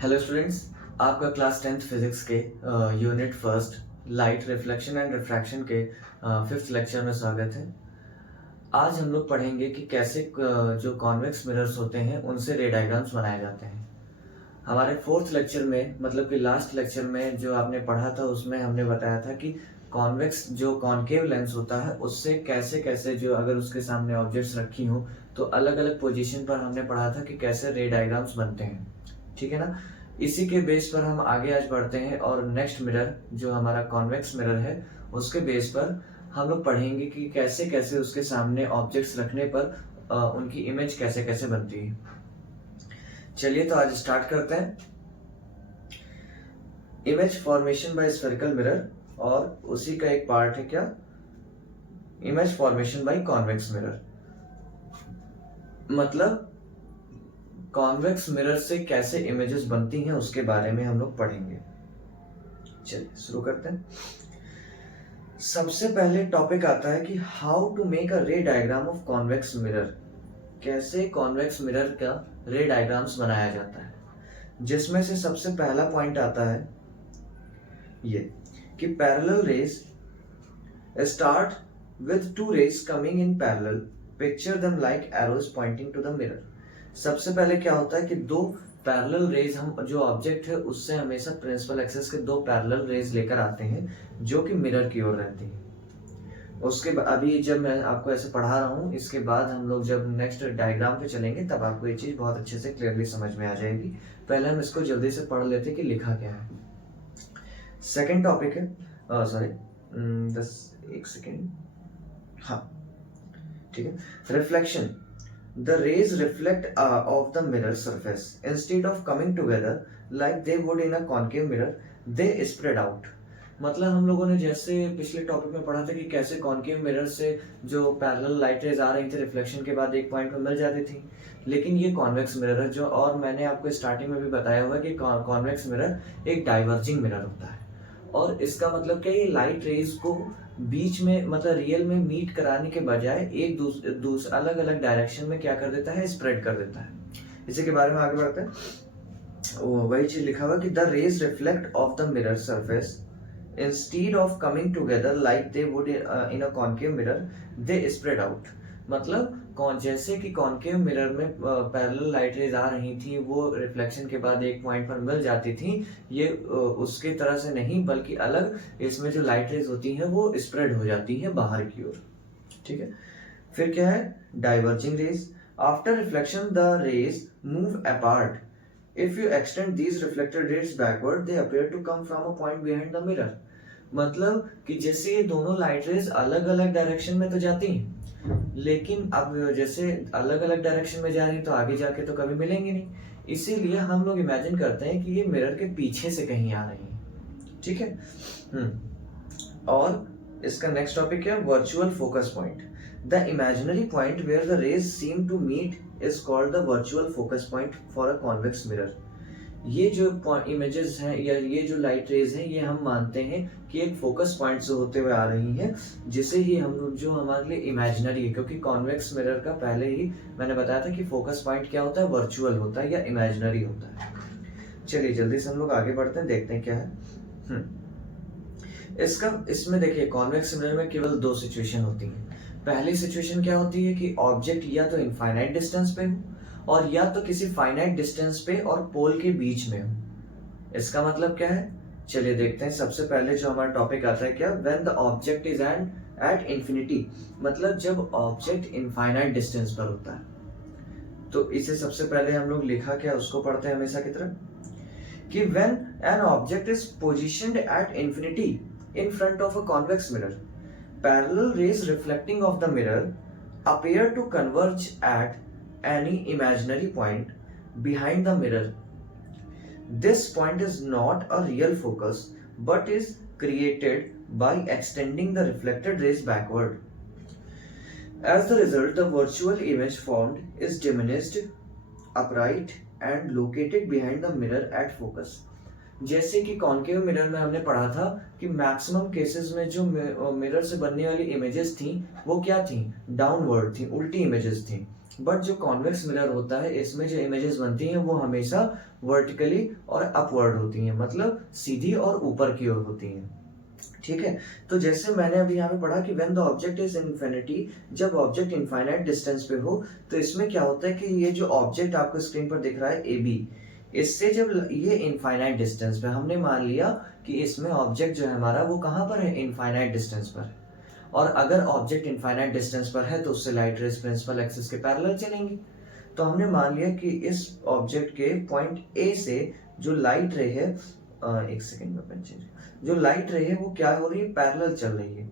Hello students, आपका class 10th physics के unit first light reflection and refraction के fifth lecture में स्वागत है। आज हम लोग पढ़ेंगे कि कैसे जो कॉन्वेक्स मिरर्स होते हैं उनसे रे डायग्राम्स बनाए जाते हैं। हमारे फोर्थ लेक्चर में मतलब कि लास्ट लेक्चर में जो आपने पढ़ा था उसमें हमने बताया था कि कॉन्वेक्स जो कॉन्केव लेंस होता है उससे कैसे कैसे जो अगर उसके सामने ऑब्जेक्ट्स रखी हों तो अलग अलग पोजीशन पर हमने पढ़ा था कि कैसे रे डायग्राम्स बनते हैं। ठीक है ना। इसी के बेस पर हम आगे आज बढ़ते हैं और नेक्स्ट मिरर जो हमारा कॉन्वेक्स मिरर है उसके बेस पर हम लोग पढ़ेंगे कि कैसे कैसे उसके सामने ऑब्जेक्ट्स रखने पर उनकी इमेज कैसे कैसे बनती है। चलिए तो आज स्टार्ट करते हैं। Image formation by spherical mirror और उसी का एक पार्ट है क्या, image formation by convex mirror. मतलब कॉन्वेक्स मिरर से कैसे इमेजेस बनती हैं उसके बारे में हम लोग पढ़ेंगे। चलिए शुरू करते हैं। सबसे पहले टॉपिक आता है कि how to make a ray diagram of convex mirror. कैसे कॉन्वेक्स मिरर का रे डायग्राम्स बनाया जाता है, जिसमें से सबसे पहला पॉइंट आता है ये कि parallel rays start with two rays coming in parallel, picture them like arrows pointing to the mirror. सबसे पहले क्या होता है कि दो पैरेलल रेज, हम जो ऑब्जेक्ट है उससे हमेशा प्रिंसिपल एक्सिस के दो पैरेलल रेज लेकर आते हैं जो कि मिरर की ओर रहती हैं। उसके बाद अभी जब मैं आपको ऐसे पढ़ा रहा हूँ, इसके बाद हम लोग जब नेक्स्ट डायग्राम पे चलेंगे तब आपको ये चीज बहुत अच्छे से क्लियरली समझ में आ जाएगी। पहले हम इसको जल्दी से पढ़ लेते कि लिखा क्या है। सेकेंड टॉपिक है एक सेकेंड, हाँ ठीक है। Reflection. The rays reflect off the mirror surface. Instead of coming together like they would in a concave mirror, they spread out. मतलब हम लोगों ने जैसे पिछले टॉपिक में पढ़ा था कि कैसे कॉन्केव मिरर से जो पैरेलल लाइट रेज आ रही थी रिफ्लेक्शन के बाद एक पॉइंट में मिल जाती थी, लेकिन ये कॉन्वेक्स मिरर है जो, और मैंने आपको स्टार्टिंग में भी बताया हुआ कि कॉन्वेक्स मिरर एक डाइवर्जिंग मिरर होता है। और इसका मतलब क्या, ये लाइट रेज को बीच में मतलब रियल में मीट कराने के बजाय एक दूसरे अलग अलग डायरेक्शन में क्या कर देता है, स्प्रेड कर देता है। इसी के बारे में आगे बढ़ते हैं। वही चीज लिखा हुआ कि the rays reflect off the mirror surface instead of coming together like they would in a concave mirror, they spread out. मतलब जैसे कि कॉन्केव मिरर में पैरेलल लाइट रेज आ रही थी, वो रिफ्लेक्शन के बाद एक पॉइंट पर मिल जाती थी, ये उसके तरह से नहीं बल्कि अलग, इसमें जो लाइट रेज होती हैं वो स्प्रेड हो जाती है बाहर की ओर। ठीक है। फिर क्या है, diverging rays. After reflection the rays move apart. If you extend these reflected rays backward they appear to come from a point behind the mirror. मतलब कि जैसे ये दोनों लाइट रेज अलग अलग डायरेक्शन में तो जाती हैं, लेकिन अब जैसे अलग अलग डायरेक्शन में जा रही तो आगे जाके तो कभी मिलेंगे नहीं, इसीलिए हम लोग इमेजिन करते हैं कि ये मिरर के पीछे से कहीं आ रही है। ठीक है। और इसका नेक्स्ट टॉपिक है virtual focus point. The imaginary point where the rays seem to meet is called the virtual focus point for a convex mirror. ये जो इमेजेस हैं या ये जो लाइट रेज हैं, ये हम मानते हैं कि एक फोकस पॉइंट से होते हुए आ रही हैं, जिसे ही हम जो हमारे लिए इमेजिनरी है, क्योंकि कॉन्वेक्स मिरर का पहले ही मैंने बताया था कि फोकस पॉइंट क्या होता है, वर्चुअल होता है या इमेजिनरी होता है। चलिए जल्दी से हम लोग आगे बढ़ते हैं, देखते हैं क्या है। इसमें देखिए कॉन्वेक्स मिरर में केवल दो सिचुएशन होती हैं। पहली सिचुएशन क्या होती है कि ऑब्जेक्ट या तो इनफाइनाइट डिस्टेंस पे हो और या तो किसी फाइनाइट डिस्टेंस पे और पोल के बीच में हो। इसका मतलब क्या है, चलिए देखते हैं। सबसे पहले जो हमारा टॉपिक आता है क्या, when the object is at infinity. मतलब जब ऑब्जेक्ट इनफाइनाइट डिस्टेंस पर होता है। तो इसे सबसे पहले हम लोग लिखा क्या उसको पढ़ते हैं हमेशा की तरह कि when an object is positioned at infinity in front of a convex mirror, parallel raise reflecting of the mirror appear to converge at any imaginary point behind the mirror. This point is not a real focus but is created by extending the reflected rays backward. As the result, the virtual image formed is diminished, upright and located behind the mirror at focus. जैसे कि concave mirror में हमने पढ़ा था कि maximum cases में जो mirror से बनने वाली इमेजेस थी वो क्या थी, डाउनवर्ड थी, उल्टी इमेजेस थी। बट जो कॉन्वेक्स मिरर होता है इसमें जो इमेजेस बनती हैं वो हमेशा वर्टिकली और अपवर्ड होती हैं, मतलब सीधी और ऊपर की ओर होती हैं। ठीक है, तो जैसे मैंने अभी यहाँ पे पढ़ा कि when the object is infinity, जब ऑब्जेक्ट इनफाइनाइट डिस्टेंस पे हो, तो इसमें क्या होता है कि ये जो ऑब्जेक्ट आपको स्क्रीन पर दिख रहा है ए बी, इससे जब ये इनफाइनाइट डिस्टेंस पे, हमने मान लिया कि इसमें ऑब्जेक्ट जो है हमारा वो कहाँ पर है, इनफाइनाइट डिस्टेंस पर। और अगर ऑब्जेक्ट इनफाइनाइट डिस्टेंस पर है तो उससे लाइट रेज प्रिंसिपल एक्सिस के पैरेलल चलेंगी। तो हमने मान लिया कि इस ऑब्जेक्ट के पॉइंट ए से जो लाइट रे है, एक सेकेंड में पेन चेंज, जो लाइट रे है वो क्या हो रही है, पैरेलल चल रही है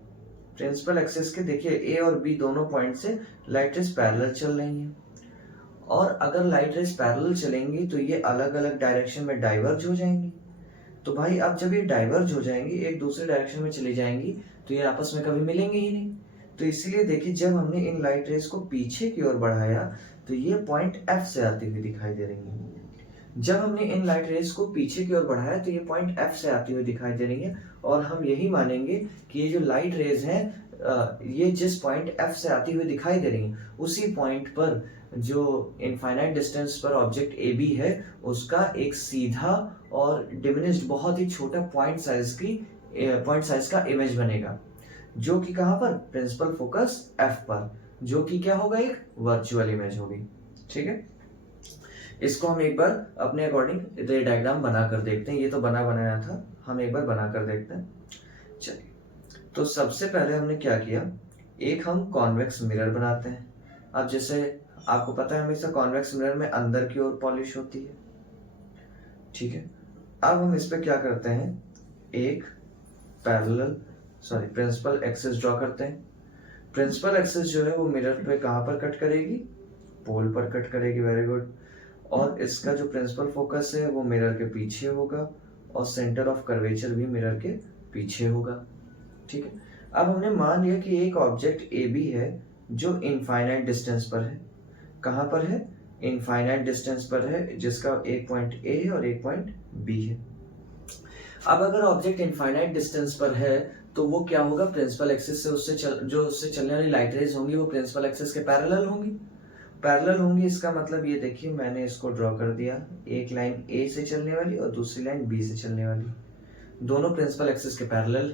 प्रिंसिपल एक्सिस के। देखिए ए और बी दोनों पॉइंट से लाइट रेज पैरेलल चल रही हैं, और अगर लाइट रेज पैरेलल चलेंगी तो ये अलग अलग डायरेक्शन में डाइवर्ज हो जाएंगी। तो भाई अब जब ये डाइवर्ज हो जाएंगी, एक दूसरे डायरेक्शन में चली जाएंगी, तो ये आपस में कभी मिलेंगे ही नहीं। तो इसीलिए देखिए जब हमने इन लाइट रेज को पीछे की ओर बढ़ाया तो ये पॉइंट एफ से आती हुई दिखाई दे रही है। जब हमने इन लाइट रेज को पीछे की ओर बढ़ाया तो ये पॉइंट एफ से आती हुई दिखाई दे रही है, और हम यही मानेंगे कि ये जो लाइट रेज हैं ये जिस पॉइंट एफ से आती हुई दिखाई दे रही है उसी पॉइंट पर जो इनफाइनाइट डिस्टेंस पर ऑब्जेक्ट ए बी है उसका एक सीधा और डिमिनिश्ड बहुत ही छोटा पॉइंट साइज का इमेज बनेगा, जो कि कहां पर, प्रिंसिपल फोकस एफ पर, जो कि क्या होगा, एक वर्चुअल इमेज होगी। ठीक है, इसको हम एक बार अपने अकॉर्डिंग ये डायग्राम बनाकर देखते हैं। ये तो बनाया था, हम एक बार बनाकर देखते हैं। चलिए, तो सबसे पहले हमने क्या किया, एक हम कॉन्वेक्स मिरर बनाते हैं। अब जैसे आपको पता है हमेशा कॉन्वेक्स मिरर में अंदर की ओर पॉलिश होती है। ठीक है, अब हम इस पे क्या करते हैं, एक प्रिंसिपल एक्सिस ड्रॉ करते हैं। प्रिंसिपल एक्सिस जो है वो मिरर पे कहां पर कट करेगी, पोल पर कट करेगी। Very good. और इसका जो प्रिंसिपल फोकस है वो मिरर के पीछे होगा, और सेंटर ऑफ कर्वेचर भी मिरर के पीछे होगा। ठीक है, अब हमने मान लिया कि एक ऑब्जेक्ट ए बी है जो इनफाइनाइट डिस्टेंस पर है। कहां पर है, इनफाइनाइट डिस्टेंस पर है, जिसका एक पॉइंट ए है और एक पॉइंट बी है। अब अगर ऑब्जेक्ट इनफाइनाइट डिस्टेंस पर है तो वो क्या होगा, प्रिंसिपल एक्सिस से उससे चलने वाली लाइट रेज होंगी वो प्रिंसिपल एक्सिस के पैरेलल होंगी। इसका मतलब ये देखिए मैंने इसको ड्रॉ कर दिया, एक लाइन ए से चलने वाली और दूसरी लाइन बी से चलने वाली, दोनों प्रिंसिपल एक्सिस के पैरेलल,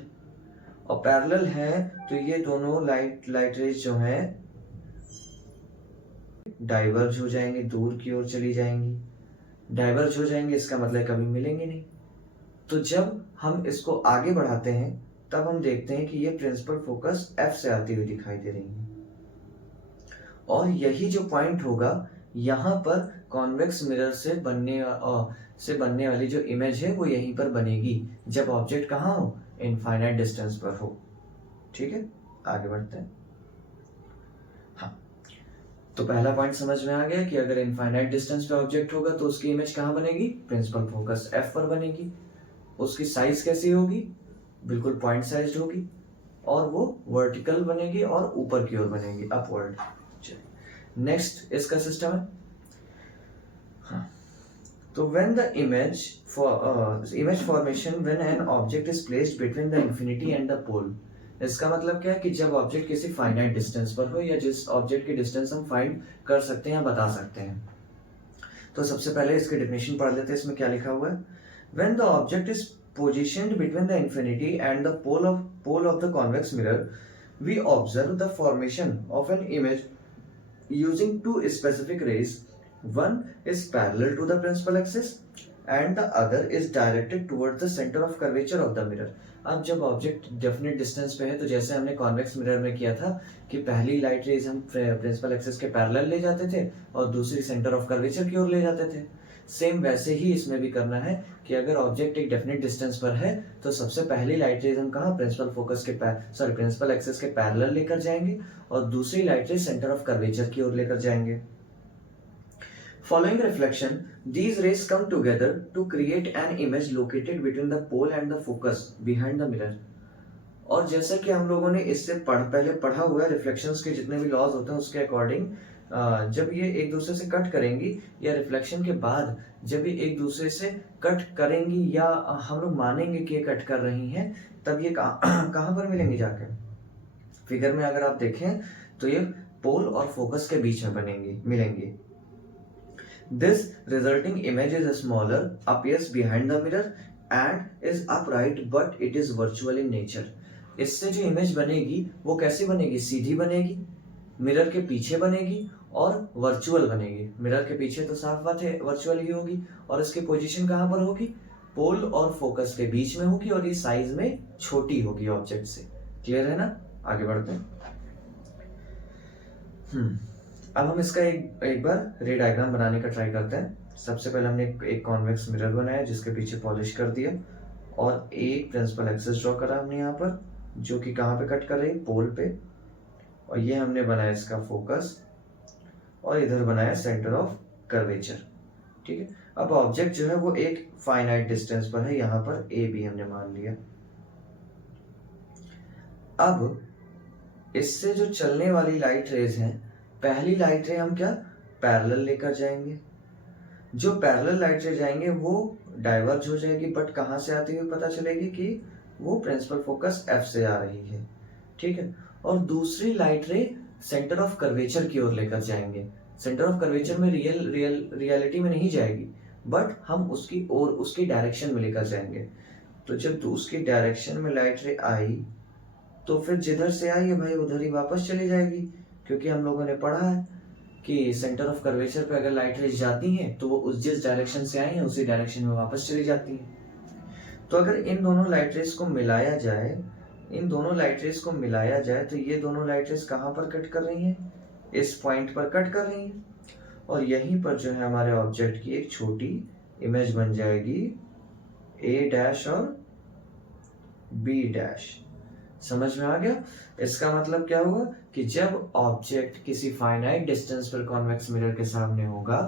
और पैरेलल है तो ये दोनों लाइट रेज जो हैं डाइवर्ज हो जाएंगे, दूर की ओर चली जाएंगी। डाइवर्ज हो जाएंगे इसका मतलब कभी मिलेंगे नहीं। तो जब हम इसको आगे बढ़ाते हैं तब हम देखते हैं कि ये प्रिंसिपल फोकस एफ से आती हुई दिखाई दे रही है, और यही जो पॉइंट होगा यहाँ पर कॉन्वेक्स मिरर से बनने वाली जो इमेज है वो यहीं पर बनेगी जब ऑब्जेक्ट कहाँ हो, इनफाइनाइट डिस्टेंस पर हो। ठीक है, आगे बढ़ते हैं। हाँ, तो पहला पॉइंट समझ में आ गया कि अगर इनफाइनाइट डिस्टेंस पे ऑब्जेक्ट होगा तो उसकी इमेज कहाँ बनेगी, प्रिंसिपल फोकस एफ पर बनेगी। उसकी साइज कैसी होगी, बिल्कुल पॉइंट साइज होगी, और वो वर्टिकल बनेगी और ऊपर की ओर बनेगी, अपवर्ड। नेक्स्ट इसका सिस्टम है। हाँ, तो when the image formation when an object is placed between the infinity and the pole, इसका मतलब क्या है कि जब ऑब्जेक्ट किसी फाइनाइट डिस्टेंस पर हो या जिस ऑब्जेक्ट की डिस्टेंस हम फाइंड कर सकते हैं या बता सकते हैं। तो सबसे पहले इसकी डेफिनेशन पढ़ लेते हैं। इसमें क्या लिखा हुआ है, when the object is positioned between the infinity and the pole of the convex mirror, we observe the formation of an image using two specific rays. One is parallel to the principal axis and the other is directed towards the center of curvature of the mirror. अब जब object definite distance पे है तो जैसे हमने convex mirror में किया था कि पहली लाइट रेज हम प्रिंसिपल एक्सिस के पैरेलल ले जाते थे और दूसरी सेंटर ऑफ कर्वेचर की ओर ले जाते थे, सेम वैसे ही इसमें भी करना है कि अगर ऑब्जेक्ट एक डेफिनेट डिस्टेंस पर है तो सबसे पहली लाइट रेज हम कहाँ, प्रिंसिपल एक्सिस के पैरेलल लेकर जाएंगे और दूसरी light rays centre of curvature की ओर लेकर जाएंगे। Following reflection, these rays come together to create an image located between the pole and the focus behind the mirror. और जैसा कि हम लोगों ने इससे पहले पढ़ा हुआ है, रिफ्लेक्शंस के जितने भी लॉज होते हैं उसके अकॉर्डिंग जब ये एक दूसरे से कट करेंगी या रिफ्लेक्शन के बाद जब ये एक दूसरे से कट करेंगी या हम लोग मानेंगे कि ये कट कर रही हैं, तब ये कहाँ पर मिलेंगी जाकर। फिगर में अगर आप देखें तो ये पोल और फोकस के बीच में मिलेंगी। This resulting image is smaller, appears behind the mirror and is upright but it is virtual in nature. इससे जो इमेज बनेगी वो कैसी बनेगी? सीधी बनेगी, मिरर के पीछे बनेगी और वर्चुअल बनेगी। मिरर के पीछे तो साफ बात है वर्चुअल ही होगी, और इसकी पोजीशन कहाँ पर होगी? पोल और फोकस के बीच में होगी, और ये साइज में छोटी होगी ऑब्जेक्ट से। क्लियर है ना? आगे बढ़ते हैं। अब हम इसका एक बार रे डायग्राम बनाने का ट्राई करते हैं। सबसे पहले हमने एक कॉन्वेक्स मिरर बनाया जिसके पीछे पॉलिश कर दिया, और एक प्रिंसिपल एक्सिस ड्रॉ करा हमने यहाँ पर, जो कि कहाँ पे कट कर रही है? पोल पे। और ये हमने बनाया इसका फोकस, और इधर बनाया सेंटर ऑफ कर्वेचर। ठीक है। अब ऑब्जेक्ट जो है वो एक फाइनाइट डिस्टेंस पर है, यहाँ पर ए बी हमने मान लिया। अब इससे जो चलने वाली लाइट रेज हैं, पहली लाइट रे हम क्या पैरेलल लेकर जाएंगे। जो पैरेलल लाइट रे जाएंगे वो डाइवर्ज हो जाएगी, बट कहाँ से आती हुई पता चलेगी कि वो प्रिंसिपल फोकस एफ से आ रही है। ठीक है। और दूसरी लाइट रे सेंटर ऑफ कर्वेचर की ओर लेकर जाएंगे। सेंटर ऑफ कर्वेचर में रियलिटी में नहीं जाएगी, बट हम उसकी ओर, उसकी डायरेक्शन में लेकर जाएंगे। तो जब उसकी डायरेक्शन में लाइट रे आई, तो फिर जिधर से आई है भाई उधर ही वापस चली जाएगी, क्योंकि हम लोगों ने पढ़ा है कि सेंटर ऑफ कर्वेचर पे अगर लाइट रेज जाती हैं तो वो उस जिस डायरेक्शन से आई हैं उसी डायरेक्शन में वापस चली जाती हैं। तो अगर इन दोनों लाइट रेज को मिलाया जाए, तो ये दोनों लाइट रेज कहाँ पर कट कर रही हैं? इस पॉइंट पर कट कर रही हैं, और यहीं पर जो है हमारे ऑब्जेक्ट की एक छोटी इमेज बन जाएगी, ए डैश और बी डैश। समझ में आ गया? इसका मतलब क्या हुआ कि जब ऑब्जेक्ट किसी फाइनाइट डिस्टेंस पर कॉन्वेक्स मिरर के सामने होगा,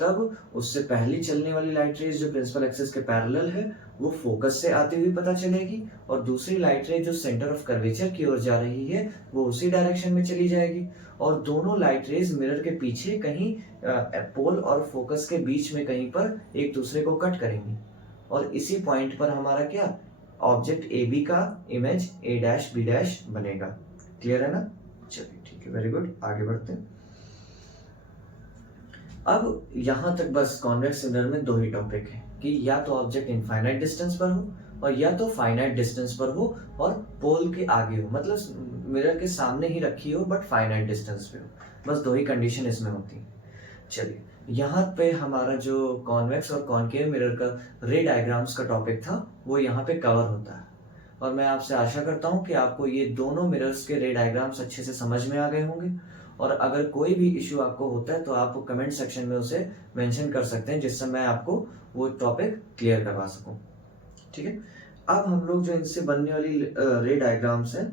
तब उससे पहली चलने वाली लाइट रेज जो प्रिंसिपल एक्सिस के पैरेलल है वो फोकस से आती हुई पता चलेगी, और दूसरी लाइट रेज जो सेंटर ऑफ कर्वेचर की ओर जा रही है वो उसी डायरेक्शन में चली जाएगी, और दोनों लाइट रेज मिरर के पीछे कहीं पोल और फोकस के बीच में कहीं पर एक दूसरे को कट करेंगी, और इसी पॉइंट पर हमारा क्या ऑब्जेक्ट ए बी का image A dash B dash बनेगा। क्लियर है ना? चलिए ठीक है, वेरी गुड। आगे बढ़ते हैं। अब यहां तक बस कॉन्वेक्स मिरर में दो ही टॉपिक है कि या तो ऑब्जेक्ट इनफाइनाइट डिस्टेंस पर हो, और या तो फाइनाइट डिस्टेंस पर हो और पोल के आगे हो, मतलब मिरर के सामने ही रखी हो बट फाइनाइट डिस्टेंस पे हो। बस दो ही कंडीशन इसमें होती है। चलिए, यहाँ पे हमारा जो कॉन्वेक्स और कॉनकेव मिरर का रे डायग्राम्स का टॉपिक था वो यहाँ पे कवर होता है, और मैं आपसे आशा करता हूँ कि आपको ये दोनों मिरर्स के रे डायग्राम्स अच्छे से समझ में आ गए होंगे। और अगर कोई भी इशू आपको होता है तो आप कमेंट सेक्शन में उसे मेंशन कर सकते हैं, जिससे मैं आपको वो टॉपिक क्लियर करवा सकूं। ठीक है। अब हम लोग जो इनसे बनने वाली रे डायग्राम्स हैं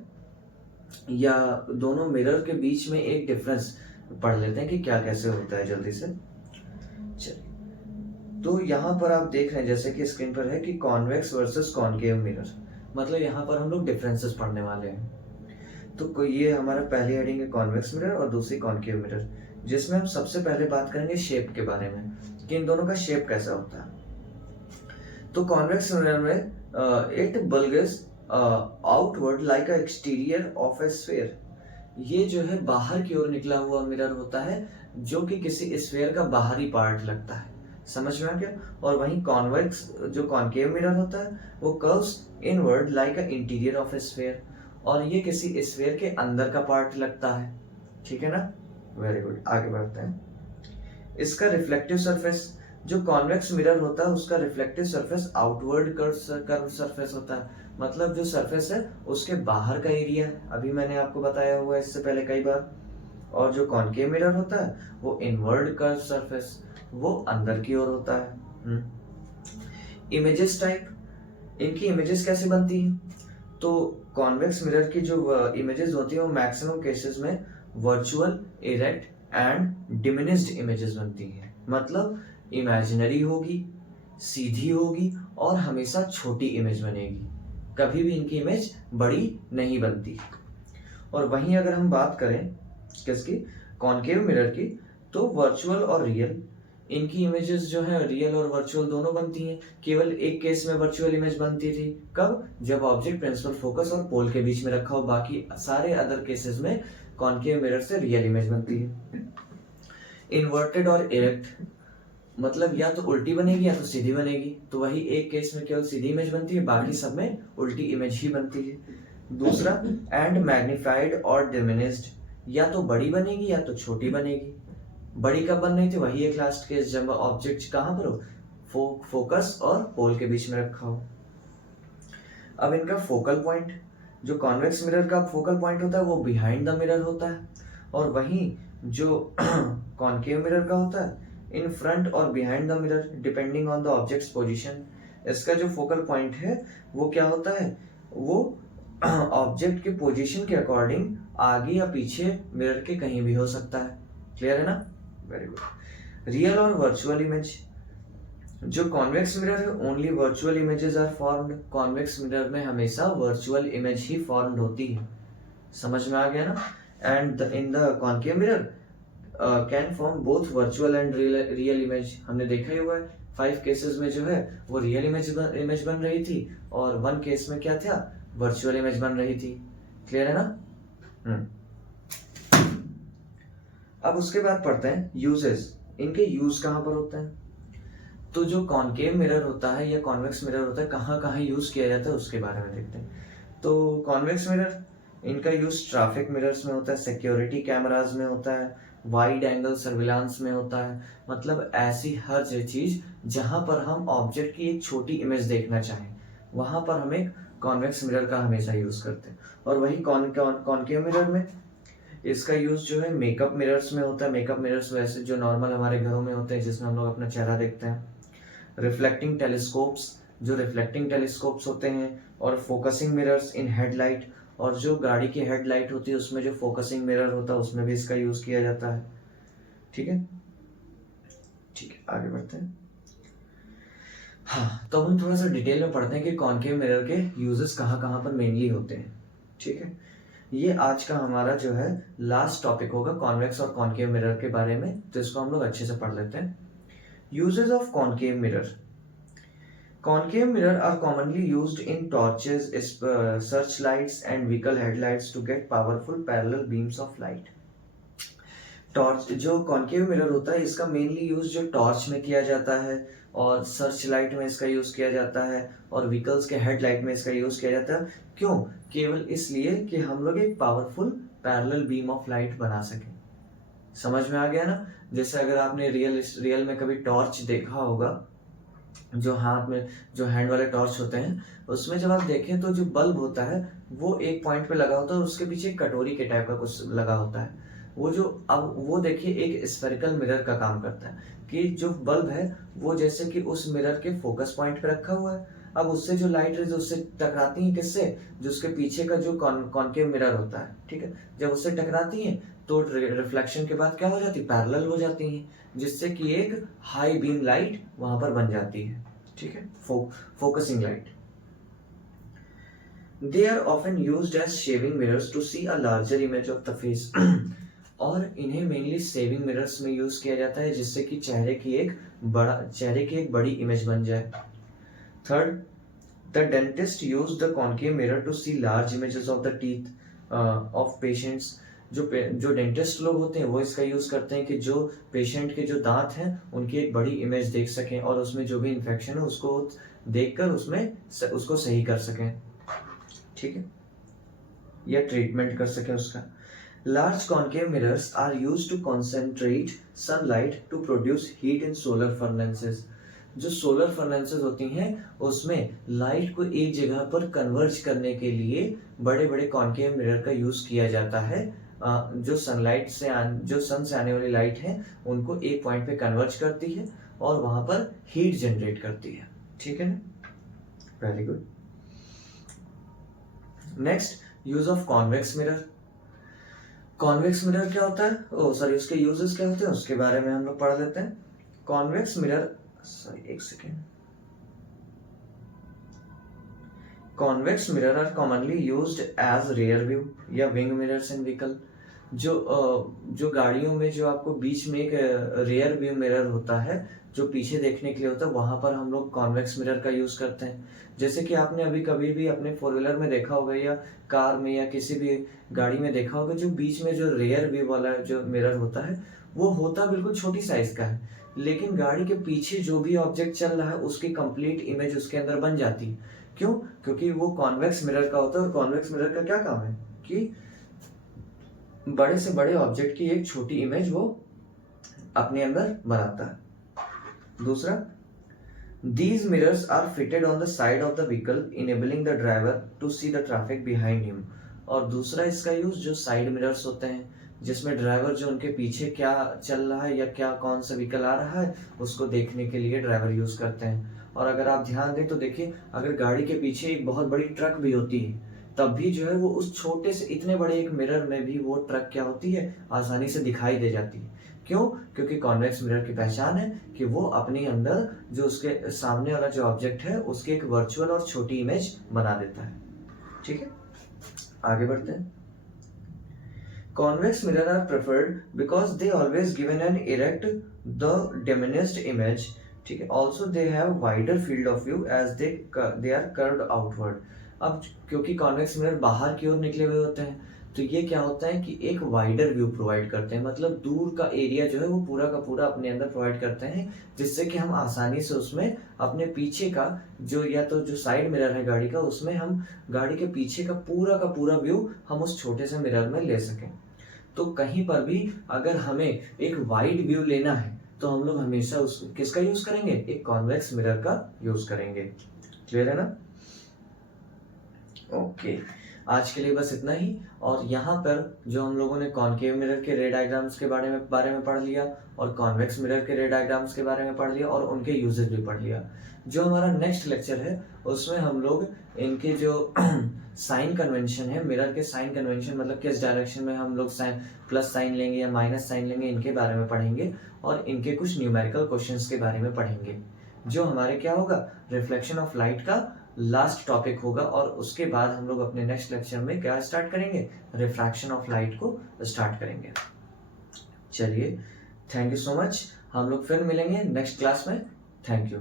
या दोनों मिरर के बीच में एक डिफरेंस पढ़ लेते हैं कि क्या कैसे होता है जल्दी से। चलिए, तो यहाँ पर आप देख रहे हैं जैसे कि स्क्रीन पर है कि कॉन्वेक्स वर्सेस कॉनकेव मिरर, मतलब यहाँ पर हम लोग डिफरेंसेस पढ़ने वाले हैं। तो ये हमारा पहली हेडिंग है कॉन्वेक्स मिरर और दूसरी कॉनकेव मिरर, जिसमें हम सबसे पहले बात करेंगे शेप के बारे में कि इन दोनों का शेप कैसा होता है। तो कॉन्वेक्स मिरर में it bulges outward like a exterior of A sphere. ये जो है बाहर की ओर निकला हुआ मिरर होता है जो कि किसी स्फीयर का बाहरी पार्ट लगता है। समझ में आ गया? और वहीं कॉन्वेक्स जो कॉनकेव मिरर होता है वो curves inward like a interior of A sphere, और ये किसी स्फीयर के अंदर का पार्ट लगता है। ठीक है ना? Very good. आगे बढ़ते हैं। इसका रिफ्लेक्टिव सरफेस, जो कॉन्वेक्स मिरर होता है उसका reflective surface outward curve surface होता है, मतलब जो सरफेस है उसके बाहर का एरिया, अभी मैंने आपको बताया हुआ है इससे पहले कई बार। और जो कॉनकेव मिरर होता है वो इनवर्ड कर्व सरफेस, वो अंदर की ओर होता है। इमेजेस टाइप, इनकी इमेजेस कैसे बनती हैं? तो कॉन्वेक्स मिरर की जो इमेजेस होती है वो मैक्सिमम केसेस में virtual, erect and diminished images बनती हैं, मतलब इमेजिनरी होगी, सीधी होगी और हमेशा छोटी इमेज बनेगी, कभी भी इनकी इमेज बड़ी नहीं बनती। और वहीं अगर हम बात करें किसकी, कॉनकेव मिरर की, तो वर्चुअल और रियल, इनकी इमेजेस जो है रियल और वर्चुअल दोनों बनती हैं। केवल एक केस में वर्चुअल इमेज बनती थी, कब? जब ऑब्जेक्ट प्रिंसिपल फोकस और पोल के बीच में रखा हो। बाकी सारे अदर केसेस में कॉनकेव मिरर से रियल इमेज बनती है। इन्वर्टेड और इरेक्ट मतलब या तो उल्टी बनेगी या तो सीधी बनेगी, तो वही एक केस में केवल सीधी इमेज बनती है, बाकी सब में उल्टी इमेज ही बनती है। दूसरा एंड मैग्निफाइड और डिमिनिस्ड, या तो बड़ी बनेगी या तो छोटी बनेगी। बड़ी कब बन रही थी, वही एक लास्ट केस जब ऑब्जेक्ट कहाँ पर हो, फोकस और पोल के बीच में रखा हो। अब इनका फोकल पॉइंट, जो कॉन्वेक्स मिरर का फोकल पॉइंट होता है वो बिहाइंड द मिरर होता है, और वहीं जो कॉनकेव मिरर का होता है इन फ्रंट और behind the mirror depending on the objects position. इसका जो फोकल पॉइंट है वो क्या होता है, वो ऑब्जेक्ट के पोजीशन के अकॉर्डिंग आगे या पीछे मिरर के कहीं भी हो सकता है। क्लियर है ना? Very good. रियल और वर्चुअल इमेज, जो कॉन्वेक्स मिरर है only virtual images are formed. Convex mirror में हमेशा वर्चुअल इमेज ही फॉर्म्ड होती है। समझ में आ गया ना? And in the concave mirror can form both virtual and real image. हमने देखा ही हुआ है 5 केसेस में जो है वो रियल इमेज बन रही थी, और 1 केस में क्या था, वर्चुअल इमेज बन रही थी। क्लियर है ना? अब उसके बाद पढ़ते हैं यूजेस। इनके यूज कहाँ पर होते हैं? तो जो कॉनकेव मिरर होता है या कॉन्वेक्स मिरर होता है कहाँ कहाँ यूज किया जाता है उसके बारे में देखते हैं। तो कॉन्वेक्स मिरर, इनका यूज ट्रैफिक मिरर्स में होता है, सिक्योरिटी कैमराज में होता है, वाइड एंगल सर्विलांस में होता है। मतलब ऐसी हर चीज जहां पर हम ऑब्जेक्ट की एक छोटी इमेज देखना चाहें वहां पर हम एक कॉन्वेक्स मिरर का हमेशा यूज करते हैं। और वही कॉनकेव मिरर में इसका यूज जो है मेकअप मिरर्स में होता है। मेकअप मिरर्स वैसे जो नॉर्मल हमारे घरों में होते हैं जिसमें हम लोग अपना चेहरा देखते हैं। रिफ्लेक्टिंग टेलीस्कोप्स, जो रिफ्लेक्टिंग टेलीस्कोप्स होते हैं, और फोकसिंग मिरर्स इन हेडलाइट, और जो गाड़ी की हेडलाइट होती है उसमें जो फोकसिंग मिरर होता है उसमें भी इसका यूज किया जाता है। ठीक है, ठीक है, आगे बढ़ते हैं। हाँ, तो हम थोड़ा सा डिटेल में पढ़ते हैं कि कॉनकेव मिरर के यूजेस कहाँ कहाँ पर मेनली होते हैं। ठीक है, ये आज का हमारा जो है लास्ट टॉपिक होगा कॉन्वेक्स और कॉनकेव मिरर के बारे में, तो इसको हम लोग अच्छे से पढ़ लेते हैं। Uses of concave mirror. Concave mirror are commonly used in torches, searchlights and vehicle headlights to get powerful parallel beams of light. Torch, जो कॉनकेव मिरर होता है इसका मेनली यूज जो टॉर्च में किया जाता है, और सर्च लाइट में इसका यूज किया जाता है, और व्हीकल्स के हेडलाइट में इसका यूज किया जाता है। क्यों? केवल इसलिए कि हम लोग एक powerful parallel beam of light बना सकें। समझ में आ गया ना? जैसे अगर आपने रियल में कभी टॉर्च देखा होगा, जो हाथ में जो हैंड वाले टॉर्च होते हैं उसमें जब आप देखें तो जो बल्ब होता है वो एक पॉइंट पे लगा होता है और उसके पीछे कटोरी के टाइप का कुछ लगा होता है। वो जो, अब वो देखिए एक स्फेरिकल मिरर का काम करता है कि जो बल्ब है वो जैसे कि उस मिरर के फोकस पॉइंट पे रखा हुआ है। अब उससे जो लाइट रेज उससे टकराती है, किससे? जो उसके पीछे का जो कॉनकेव मिरर होता है। ठीक है, जब उससे टकराती है तो रिफ्लेक्शन के बाद क्या हो जाती है, पैरेलल हो जाती है, जिससे कि एक हाई बीम लाइट वहां पर बन जाती है। ठीक है, focusing light. They are often used as shaving mirrors to see a larger image of the face. और इन्हें मेनली शेविंग मिरर्स में यूज किया जाता है जिससे कि चेहरे की एक बड़ी इमेज बन जाए। Third, the dentist use the concave mirror to see large images of the teeth of patients. जो डेंटिस्ट लोग होते हैं वो इसका यूज करते हैं कि जो पेशेंट के जो दांत हैं उनकी एक बड़ी इमेज देख सकें, और उसमें जो भी इन्फेक्शन है उसको देखकर उसको सही कर सकें। ठीक है, या ट्रीटमेंट कर सकें उसका। Large concave mirrors are used to concentrate sunlight to produce heat in solar furnaces. जो सोलर फर्नेसेस होती हैं उसमें लाइट को एक जगह पर कन्वर्ज करने के लिए बड़े बड़े कॉनकेव मिरर का यूज किया जाता है। जो सन से आने वाली लाइट है उनको एक पॉइंट पे कन्वर्ज करती है और वहां पर हीट जनरेट करती है। ठीक है ना? Very good. Next, use of convex mirror. Convex mirror क्या होता है, उसके यूजेस क्या होते हैं उसके बारे में हम लोग पढ़ लेते हैं। कॉन्वेक्स मिरर, एक second. Convex mirror are commonly used as rear view या विंग मिरर्स इन व्हीकल। जो गाड़ियों में जो आपको बीच में एक रियर व्यू मिरर होता है, जो पीछे देखने के लिए होता है, वहां पर हम लोग कॉन्वेक्स मिरर का यूज करते हैं। जैसे कि आपने अभी कभी भी अपने फोर व्हीलर में देखा होगा या कार में या किसी भी गाड़ी में देखा होगा, जो बीच में जो रियर व्यू वाला जो मिरर होता है वो होता बिल्कुल छोटी साइज का है, लेकिन गाड़ी के पीछे जो भी ऑब्जेक्ट चल रहा है उसकी कंप्लीट इमेज उसके अंदर बन जाती है। क्यों? क्योंकि वो कॉन्वेक्स मिरर का होता है, और कॉन्वेक्स मिरर का क्या काम है कि बड़े से बड़े ऑब्जेक्ट की एक छोटी इमेज वो अपने अंदर बनाता है। दूसरा, these mirrors are fitted on the side of the vehicle enabling the driver to see the traffic behind him। और दूसरा इसका यूज जो साइड मिरर्स होते हैं, जिसमें ड्राइवर जो उनके पीछे क्या चल रहा है या क्या कौन सा व्हीकल आ रहा है उसको देखने के लिए ड्राइवर यूज करते हैं। और अगर आप ध्यान दें तो देखिए, अगर गाड़ी के पीछे एक बहुत बड़ी ट्रक भी होती है, तब भी जो है वो उस छोटे से इतने बड़े एक मिरर में भी वो ट्रक क्या होती है, आसानी से दिखाई दे जाती है। क्यों? क्योंकि कॉन्वेक्स मिरर की पहचान है कि वो अपने अंदर जो उसके सामने वाला जो ऑब्जेक्ट है उसकी एक वर्चुअल और छोटी इमेज बना देता है। ठीक है, आगे बढ़ते हैं। Convex mirror are preferred because they always given an erect the diminished image। ठीक है, also they have wider field of view as they are curved outward। अब क्योंकि कॉन्वेक्स मिरर बाहर की ओर निकले हुए होते हैं, तो ये क्या होता है कि एक वाइडर व्यू प्रोवाइड करते हैं, मतलब दूर का एरिया जो है वो पूरा का पूरा अपने अंदर प्रोवाइड करते हैं, जिससे कि हम आसानी से उसमें अपने पीछे का जो या तो जो साइड मिरर है गाड़ी का, उसमें हम गाड़ी के पीछे का पूरा व्यू हम उस छोटे से मिरर में ले सकें। तो कहीं पर भी अगर हमें एक वाइड व्यू लेना है तो हम लोग हमेशा किसका यूज करेंगे? एक कॉन्वेक्स मिरर का यूज करेंगे। क्लियर है ना? ओके, आज के लिए बस इतना ही। और यहाँ पर जो हम लोगों ने कॉनकेव मिरर के रे डायग्राम्स के बारे में पढ़ लिया, और कॉन्वेक्स मिरर के रे डायग्राम्स के बारे में पढ़ लिया, और उनके यूजेस भी पढ़ लिया। जो हमारा नेक्स्ट लेक्चर है उसमें हम लोग इनके जो साइन कन्वेंशन है, मिरर के साइन कन्वेंशन, मतलब किस डायरेक्शन में हम लोग साइन प्लस साइन लेंगे या माइनस साइन लेंगे, इनके बारे में पढ़ेंगे, और इनके कुछ न्यूमेरिकल क्वेश्चंस के बारे में पढ़ेंगे, जो हमारे क्या होगा, रिफ्लेक्शन ऑफ लाइट का लास्ट टॉपिक होगा। और उसके बाद हम लोग अपने नेक्स्ट लेक्चर में क्या स्टार्ट करेंगे? रिफ्रैक्शन ऑफ लाइट को स्टार्ट करेंगे। चलिए, थैंक यू सो मच। हम लोग फिर मिलेंगे नेक्स्ट क्लास में। Thank you.